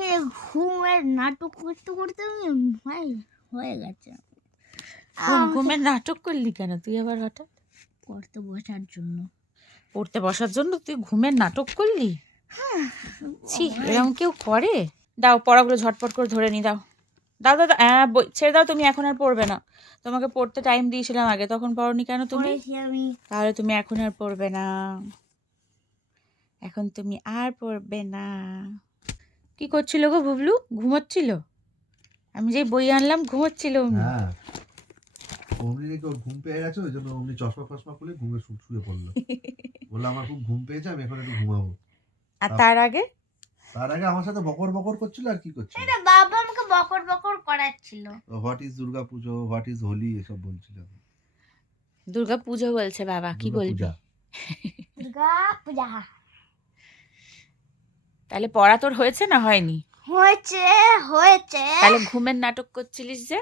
উঠে ঘুমের নাটক করতে করতে হয়ে গেছে। ঘুমের নাটক করলি কেন তুই আবার হঠাৎ? পড়তে বসার জন্য। পড়তে বসার জন্য তুই ঘুমের নাটক করলি? ছি, এরকম কেউ করে? দাও পড়াগুলো ঝটপট করে ধরে নি, দাও দাও দাও দাও। হ্যাঁ ছেড়ে দাও, তুমি এখন আর পড়বে না। তোমাকে পড়তে টাইম দিয়েছিলাম আগে, তখন পড়নি কেন তুমি? আমি তাহলে তুমি এখন আর পড়বে না, এখন তুমি আর পড়বে না। কি করছিল গো বুবলু? ঘুমোচ্ছিল? আমি যে বই আনলাম ঘুমোচ্ছিল উনি। হ্যাঁ, অমনি নাকি ওর ঘুম পেয়ে গেছে, ওই জন্য অমনি চশমা ফশমা খুলে ঘুমে শুয়ে পড়লো। বললো আমার খুব ঘুম পেয়েছে, আমি এখন একটু ঘুমাবো। আর তার আগে আমার সাথে বকর বকর করছিল। আর কি করছিল? এটা বাবা আমাকে Bakr Bakr করাচ্ছিল। What is Durga Puja, what is Holi, এসব বলছিল। দুর্গা পুজো বলছে বাবা, কি বলবি? দুর্গা পূজা তাহলে পড়া তোর হয়েছে না হয়নি? হয়েছে হয়েছে। তাহলে ঘুমের নাটক করছিলিস যে?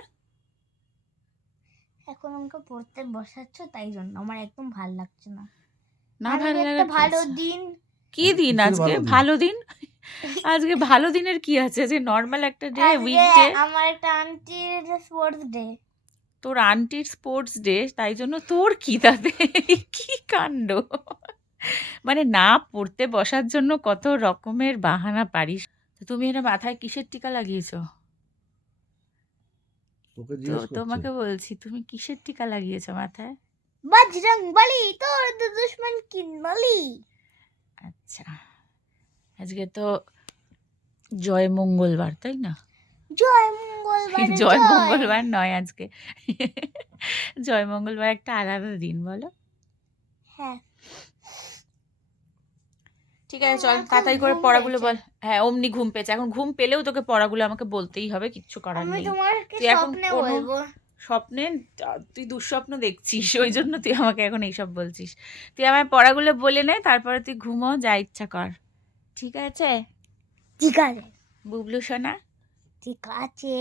এখন আমাকে পড়তে বসাচ্ছ, তাই জন্য আমার একদম ভালো লাগছে না। না আজকে ভালো একটা লাগা ভালো দিন। কি দিন আজকে? ভালো দিন? আজকে ভালো দিনের কি আছে? যে নর্মাল একটা ডে, আজকে উইকডে। আমার একটা আন্টির স্পোর্টস ডে। তোর আন্টির স্পোর্টস ডে, তাই জন্য তোর কি তাতে? কি কাণ্ড! মানে না পড়তে বসার জন্য কত রকমের বাহানা পারিস। তো তুমি এটা মাথায় কিসের টিকা লাগিয়েছো? তোকে তো জিজ্ঞেস করছে। তোমাকে বলছি, তুমি কিসের টিকা লাগিয়েছো মাথায়? বজরং বলি, তোর দুশ্মন কি বলি। আচ্ছা, আজকে তো জয় মঙ্গলবার, তাই না? জয় মঙ্গলবার। জয় মঙ্গলবার নয় আজকে, জয় মঙ্গলবার একটা আলাদা দিন, বলো। হ্যাঁ ঠিক আছে চল তাড়াতাড়ি করে পড়াগুলো বল। হ্যাঁ অমনি ঘুম পেয়েছে, এখন ঘুম পেলেও তোকে পড়াগুলো আমাকে বলতেই হবে, কিচ্ছু করার আমি নেই। তোমাকে তুই এখন স্বপ্নে কোনো বলবো। স্বপ্নে, তুই দুঃস্বপ্ন দেখছিস, ওই জন্য তুই আমাকে এখন এইসব বলছিস। তুই আমায় পড়াগুলো বলে নে, তারপরে তুই ঘুমো, যা ইচ্ছা কর, ঠিক আছে? ঠিক আছে বুবলু সোনা। ঠিক আছে।